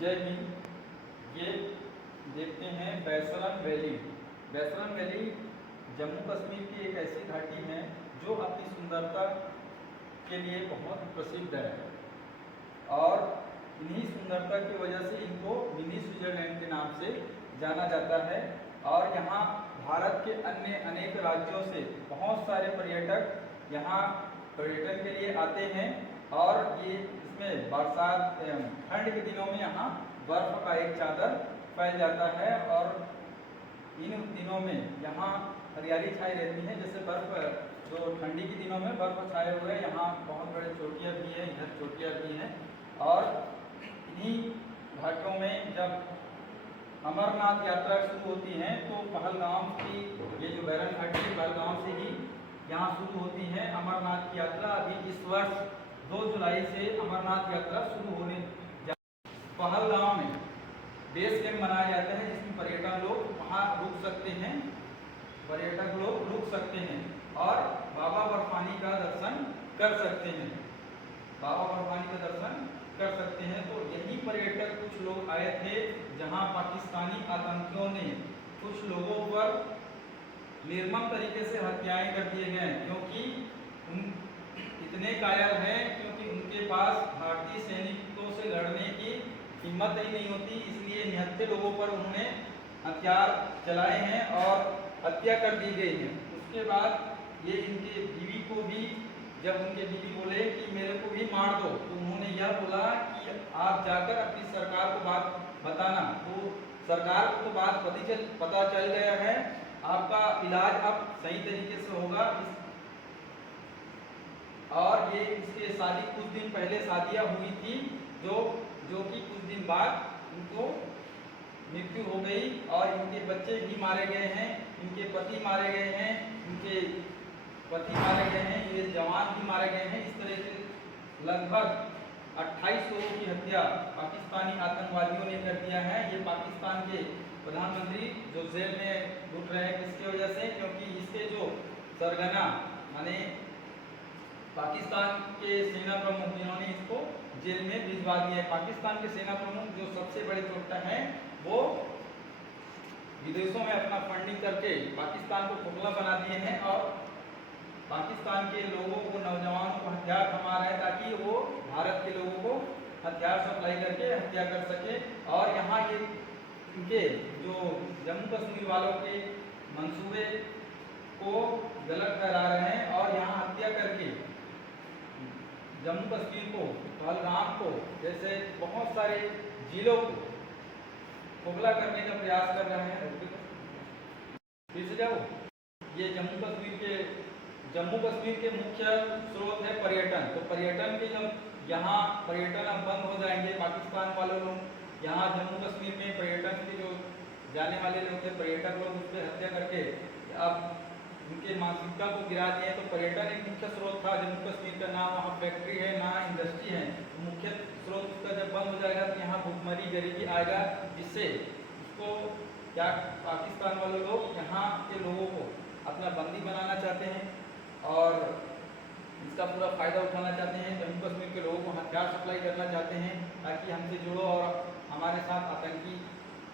जय हिंद। ये देखते हैं बैसरन वैली। बैसरन वैली जम्मू कश्मीर की एक ऐसी घाटी है जो अपनी सुंदरता के लिए बहुत प्रसिद्ध है और इन्हीं सुंदरता की वजह से इनको मिनी स्विट्जरलैंड के नाम से जाना जाता है। और यहाँ भारत के अन्य अनेक राज्यों से बहुत सारे पर्यटक यहाँ पर्यटन के लिए आते हैं और ये इसमें बरसात ठंड के दिनों में यहाँ बर्फ का एक चादर फैल जाता है और इन दिनों में यहाँ हरियाली छाई रहती है। जैसे बर्फ जो ठंडी के दिनों में बर्फ छाए हुए यहाँ बहुत बड़े चोटियाँ भी हैं, इधर चोटियाँ भी हैं। और इन्हीं घाटों में जब अमरनाथ यात्रा शुरू होती है तो पहलगाम की ये जो बैरन घाटी है पहलगाम से ही यहाँ शुरू होती है अमरनाथ की यात्रा। अभी इस वर्ष 2 जुलाई से अमरनाथ यात्रा शुरू होने पहलगाम में बेस कैंप बनाया जाता है जिसमें पर्यटक लोग वहाँ रुक सकते हैं, पर्यटक लोग रुक सकते हैं और बाबा बर्फानी का दर्शन कर सकते हैं, बाबा बर्फानी का दर्शन कर सकते हैं। तो यही पर्यटक कुछ लोग आए थे जहां पाकिस्तानी आतंकियों ने कुछ लोगों पर निर्मम तरीके से हत्याएं कर दिए गए क्योंकि इतने कायर हैं क्योंकि उनके पास भारतीय सैनिकों से लड़ने की हिम्मत ही नहीं होती, इसलिए निहत्थे लोगों पर उन्होंने हथियार चलाए हैं और हत्या कर दी गई है। उसके बाद ये इनके बीवी को भी, जब उनके बीवी बोले कि मेरे को भी मार दो तो उन्होंने यह बोला कि आप जाकर अपनी सरकार को बात बताना। तो सरकार को तो बात पता चल गया है, आपका इलाज अब सही तरीके से होगा। और ये इसके शादी कुछ दिन पहले शादियां हुई थी जो कि कुछ दिन बाद इनको मृत्यु हो गई और इनके बच्चे भी मारे गए हैं, इनके पति मारे गए हैं, इनके पति मारे गए हैं, ये जवान भी मारे गए हैं। इस तरह से लगभग 28 लोगों की हत्या पाकिस्तानी आतंकवादियों ने कर दिया है। ये पाकिस्तान के प्रधानमंत्री जो जेल में घुट रहे हैं किसकी वजह से, क्योंकि इसके जो सरगना माने पाकिस्तान के सेना प्रमुख जिन्होंने इसको जेल में भिजवा दिया है। पाकिस्तान के सेना प्रमुख जो सबसे बड़े चोट्टा हैं वो विदेशों में अपना फंडिंग करके पाकिस्तान को खोखला बना दिए हैं और पाकिस्तान के लोगों को, नौजवानों को हथियार थमा रहे हैं ताकि वो भारत के लोगों को हथियार सप्लाई करके हत्या कर सके। और यहाँ ये इनके जो जम्मू कश्मीर वालों के मंसूबे को गलत ठहरा रहे हैं और यहाँ हत्या करके जम्मू कश्मीर को, पहलगाम को, जैसे बहुत सारे जिलों को खोखला करने का प्रयास कर रहे हैं। फिर से जाओ। ये जम्मू कश्मीर के मुख्य स्रोत है पर्यटन। तो पर्यटन के जब यहाँ पर्यटन अब बंद हो जाएंगे, पाकिस्तान वाले लोग यहाँ जम्मू कश्मीर में पर्यटन के जो जाने वाले लोग थे पर्यटक लोग उस पर हत्या करके अब उनके मानसिकता को गिरा दिए। तो पर्यटन एक मुख्य स्रोत था जम्मू कश्मीर का, ना वहाँ फैक्ट्री है ना इंडस्ट्री है। मुख्य स्रोत उसका जब बंद हो जाएगा तो यहाँ भूखमरी गरीबी आएगा, जिससे उसको क्या पाकिस्तान वाले लोग यहाँ के लोगों को अपना बंदी बनाना चाहते हैं और इसका पूरा फ़ायदा उठाना चाहते हैं। जम्मू कश्मीर के लोगों को हथियार सप्लाई करना चाहते हैं ताकि हमसे जुड़ो और हमारे साथ आतंकी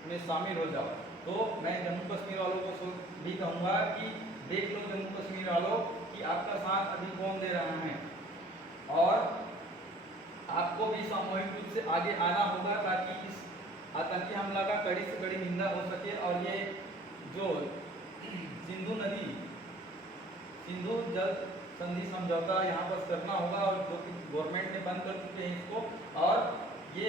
में शामिल हो जाओ। तो मैं जम्मू कश्मीर वालों को भी कहूँगा कि देख लो जम्मू कश्मीर वालों कि आपका साथ अभी कौन दे रहा है और आपको भी सामूहिक रूप से आगे आना होगा ताकि इस आतंकी हमला का कड़ी से कड़ी निंदा हो सके। और ये जो सिंधु जल संधि समझौता यहाँ पर करना होगा और जो कि गवर्नमेंट ने बंद कर चुके हैं इसको। और ये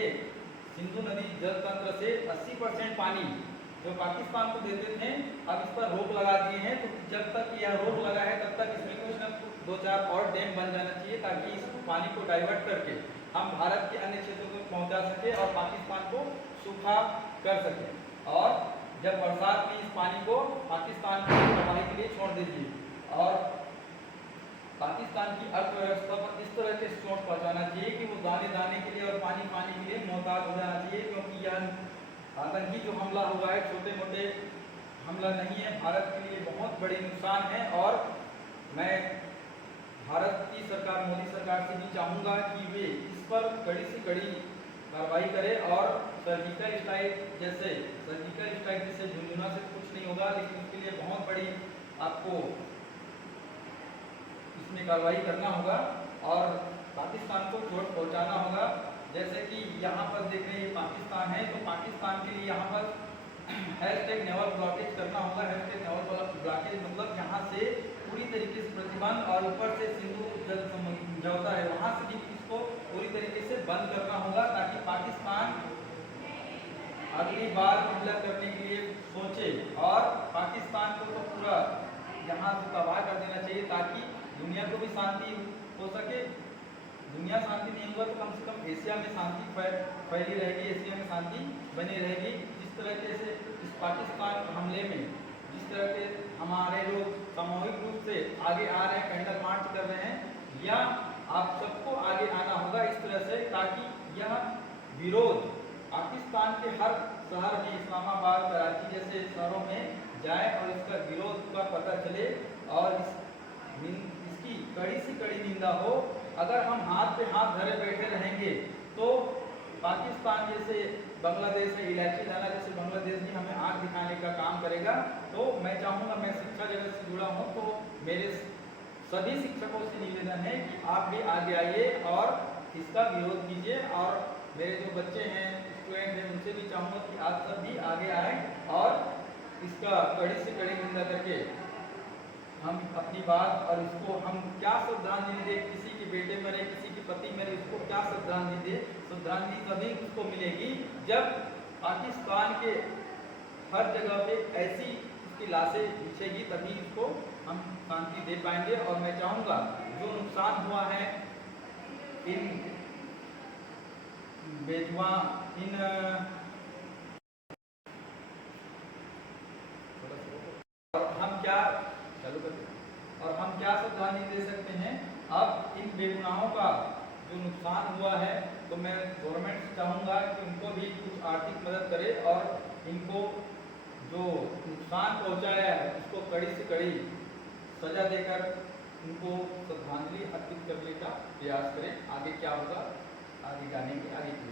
सिंधु नदी जल तंत्र से 80% पानी जो पाकिस्तान को देते थे अब इस पर रोक लगा दिए हैं। तो जब तक यह रोक लगा है तब तक इसमें कुछ न कुछ 2-4 और डैम बन जाना चाहिए ताकि इस पानी को डाइवर्ट करके हम भारत के अन्य क्षेत्रों तक पहुंचा सके और पाकिस्तान को सूखा कर सके। और जब बरसात में इस पानी को पाकिस्तान की तबाही के लिए छोड़ दीजिए और पाकिस्तान की अर्थव्यवस्था पर इस तरह के चोट पहुँचाना चाहिए कि वो दाने दाने के लिए और पानी पानी के लिए मोहताज हो जाना चाहिए। क्योंकि यह आतंकी जो हमला हुआ है छोटे मोटे हमला नहीं है, भारत के लिए बहुत बड़ी नुकसान है। और मैं भारत की सरकार, मोदी सरकार से भी चाहूँगा कि वे इस पर कड़ी से कड़ी कार्रवाई करे और सर्जिकल स्ट्राइक जैसे झुंझुनू से कुछ नहीं होगा, लेकिन उसके लिए बहुत बड़ी आपको इसमें कार्रवाई करना होगा और पाकिस्तान को चोट पहुंचाना होगा। जैसे कि यहाँ पर देख रहे हैं पाकिस्तान है, तो पाकिस्तान के लिए यहाँ पर #नेवल ब्लॉकेज करना होगा। #नेवल ब्लॉकेज मतलब यहाँ से पूरी तरीके से प्रतिबंध और ऊपर से सिंधु जल समझौता है वहाँ से भी इसको पूरी तरीके से बंद करना होगा, ताकि पाकिस्तान अगली बार हमला करने के लिए सोचे और पाकिस्तान को तो पूरा यहाँ से तबाह कर देना चाहिए, ताकि दुनिया को भी शांति हो सके। दुनिया शांति नहीं होगा तो कम से कम एशिया में शांति फैली रहेगी, एशिया में शांति बनी रहेगी। जिस तरह से इस पाकिस्तान हमले में जिस तरह के हमारे लोग सामूहिक रूप से आगे आ रहे हैं, कैंडल मार्च कर रहे हैं, या आप सबको आगे आना होगा इस तरह से, ताकि यह विरोध पाकिस्तान के हर शहर में, इस्लामाबाद, कराची जैसे शहरों में जाए और इसका विरोध का पता चले और इसकी कड़ी से कड़ी निंदा हो। अगर हम हाथ पे हाथ धरे बैठे रहेंगे तो पाकिस्तान जैसे बांग्लादेश है, इलायची दाना जैसे बांग्लादेश भी हमें आंख दिखाने का काम करेगा। तो मैं चाहूँगा, मैं शिक्षा जगत से जुड़ा हूँ, तो मेरे सभी शिक्षकों से निवेदन है कि आप भी आगे आइए और इसका विरोध कीजिए। और मेरे जो बच्चे हैं, स्टूडेंट हैं, उनसे भी चाहूँगा कि आप सब भी आगे आए और इसका कड़ी से कड़ी निंदा करके हम अपनी बात और इसको हम क्या श्रद्धांजलि दे, किसी के बेटे मरे, किसी के पति मरे, उसको क्या श्रद्धांजलि दे। श्रद्धांजलि तभी उसको मिलेगी जब पाकिस्तान के हर जगह पे ऐसी उसकी लाशें बिछेगी, तभी उसको हम शांति दे पाएंगे। और मैं चाहूँगा जो नुकसान हुआ है इन बेजुआ और हम क्या श्रद्धांजलि दे सकते हैं। अब इन बेगुनाहों का जो नुकसान हुआ है, तो मैं गवर्नमेंट से चाहूँगा कि उनको भी कुछ आर्थिक मदद करे और इनको जो नुकसान पहुँचाया है उसको कड़ी से कड़ी सजा देकर उनको श्रद्धांजलि अर्पित करने का प्रयास करें। आगे क्या होगा, आगे जानेंगे, आगे की